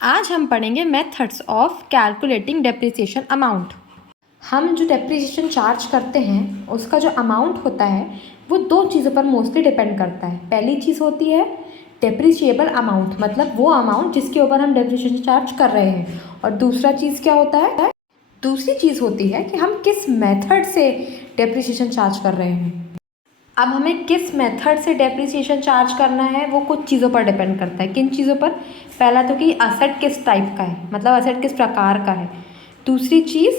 आज हम पढ़ेंगे methods of calculating depreciation amount. हम जो डेप्रिसिएशन चार्ज करते हैं उसका जो अमाउंट होता है वो दो चीज़ों पर मोस्टली डिपेंड करता है। पहली चीज़ होती है डेप्रिशिएबल अमाउंट, मतलब वो अमाउंट जिसके ऊपर हम डेप्रिसिएशन चार्ज कर रहे हैं, और दूसरा चीज़ क्या होता है, दूसरी चीज़ होती है कि हम किस मेथड से डेप्रिसिएशन चार्ज कर रहे हैं। अब हमें किस मेथड से डेप्रिसिएशन चार्ज करना है वो कुछ चीज़ों पर डिपेंड करता है। किन चीज़ों पर? पहला तो कि असेट किस टाइप का है, मतलब असेट किस प्रकार का है। दूसरी चीज़,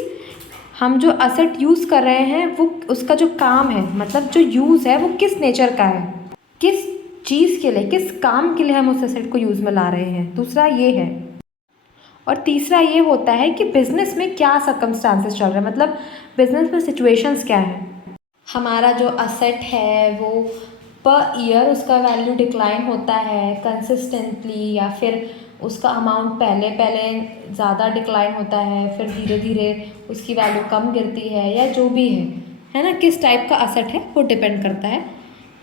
हम जो असेट यूज़ कर रहे हैं वो उसका जो काम है, मतलब जो यूज़ है वो किस नेचर का है, किस चीज़ के लिए, किस काम के लिए हम उस असेट को यूज़ में ला रहे हैं। दूसरा ये है। और तीसरा ये होता है कि बिज़नेस में क्या सर्कमस्टांसेस चल रहे हैं, मतलब बिज़नेस में सिचुएशंस क्या है। हमारा जो असेट है वो पर ईयर उसका वैल्यू डिक्लाइन होता है कंसिस्टेंटली, या फिर उसका अमाउंट पहले पहले ज़्यादा डिक्लाइन होता है, फिर धीरे धीरे उसकी वैल्यू कम गिरती है, या जो भी है ना, किस टाइप का असेट है वो डिपेंड करता है।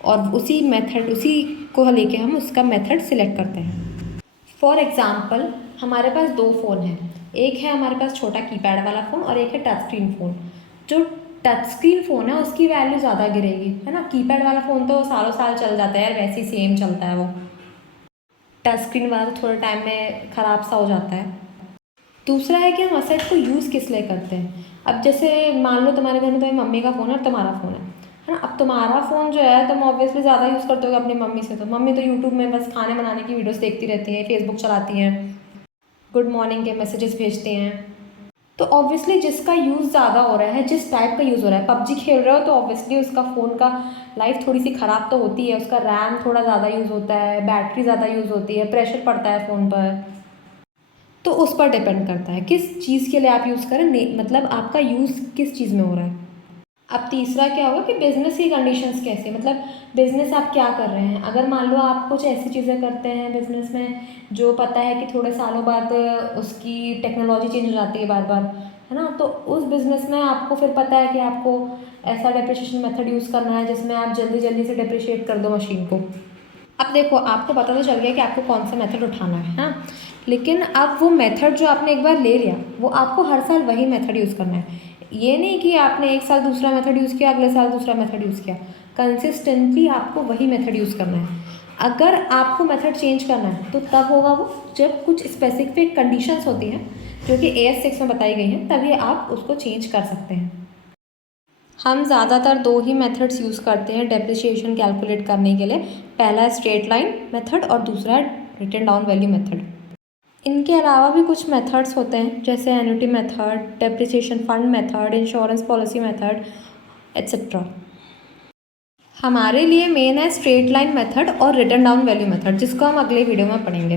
और उसी मेथड, उसी को लेके हम उसका मेथड सिलेक्ट करते हैं। फॉर एग्ज़ाम्पल, हमारे पास दो फ़ोन हैं। एक है हमारे पास छोटा कीपैड वाला फ़ोन और एक है टच स्क्रीन फ़ोन। जो टच स्क्रीन फ़ोन है उसकी वैल्यू ज़्यादा गिरेगी, है ना। कीपैड वाला फ़ोन तो सालों साल चल जाता है यार, वैसे ही सेम चलता है वो। टच स्क्रीन वाला तो थोड़े टाइम में ख़राब सा हो जाता है। दूसरा है कि हम असेट को यूज़ किस लिए करते हैं। अब जैसे मान लो तुम्हारे घर में तुम्हारी मम्मी का फ़ोन है और तुम्हारा फ़ोन है ना। अब तुम्हारा फ़ोन जो है तुम ऑब्वियसली ज़्यादा यूज़ करते होगे अपनी मम्मी से। तो मम्मी तो यूट्यूब में बस खाने बनाने की वीडियोस देखती रहती हैं, फेसबुक चलाती हैं, गुड मॉर्निंग के मैसेजेस भेजती हैं। तो ऑब्वियसली जिसका यूज़ ज़्यादा हो रहा है, जिस टाइप का यूज़ हो रहा है, पबजी खेल रहे हो तो ऑब्वियसली उसका फ़ोन का लाइफ थोड़ी सी ख़राब तो होती है। उसका रैम थोड़ा ज़्यादा यूज़ होता है, बैटरी ज़्यादा यूज़ होती है, प्रेशर पड़ता है फ़ोन पर। तो उस पर डिपेंड करता है किस चीज़ के लिए आप यूज़ करें, मतलब आपका यूज़ किस चीज़ में हो रहा है। अब तीसरा क्या होगा कि बिज़नेस की कंडीशंस कैसी, मतलब बिज़नेस आप क्या कर रहे हैं। अगर मान लो आप कुछ ऐसी चीज़ें करते हैं बिज़नेस में जो पता है कि थोड़े सालों बाद उसकी टेक्नोलॉजी चेंज हो जाती है बार बार, है ना, तो उस बिज़नेस में आपको फिर पता है कि आपको ऐसा डेप्रिसिएशन मेथड यूज़ करना है जिसमें आप जल्दी जल्दी से डेप्रिशिएट कर दो मशीन को। अब देखो, आपको पता तो चल गया कि आपको कौन सा मेथड उठाना है, हाँ। लेकिन अब वो मेथड जो आपने एक बार ले लिया वो आपको हर साल वही मेथड यूज़ करना है। ये नहीं कि आपने एक साल दूसरा मेथड यूज़ किया, अगले साल दूसरा मेथड यूज़ किया। कंसिस्टेंटली आपको वही मेथड यूज़ करना है। अगर आपको मेथड चेंज करना है तो तब होगा वो जब कुछ स्पेसिफिक कंडीशंस होती हैं जो कि AS 6 में बताई गई हैं, तभी आप उसको चेंज कर सकते हैं। हम ज़्यादातर दो ही मेथड्स यूज़ करते हैं डेप्रिसिएशन कैलकुलेट करने के लिए। पहला है स्ट्रेट लाइन मेथड और दूसरा है रिटन डाउन वैल्यू मेथड। इनके अलावा भी कुछ मेथड्स होते हैं जैसे annuity method, depreciation fund method, insurance policy method, etcetera. हमारे लिए मेन है स्ट्रेट लाइन मेथड और रिटन डाउन वैल्यू मेथड, जिसको हम अगले वीडियो में पढ़ेंगे।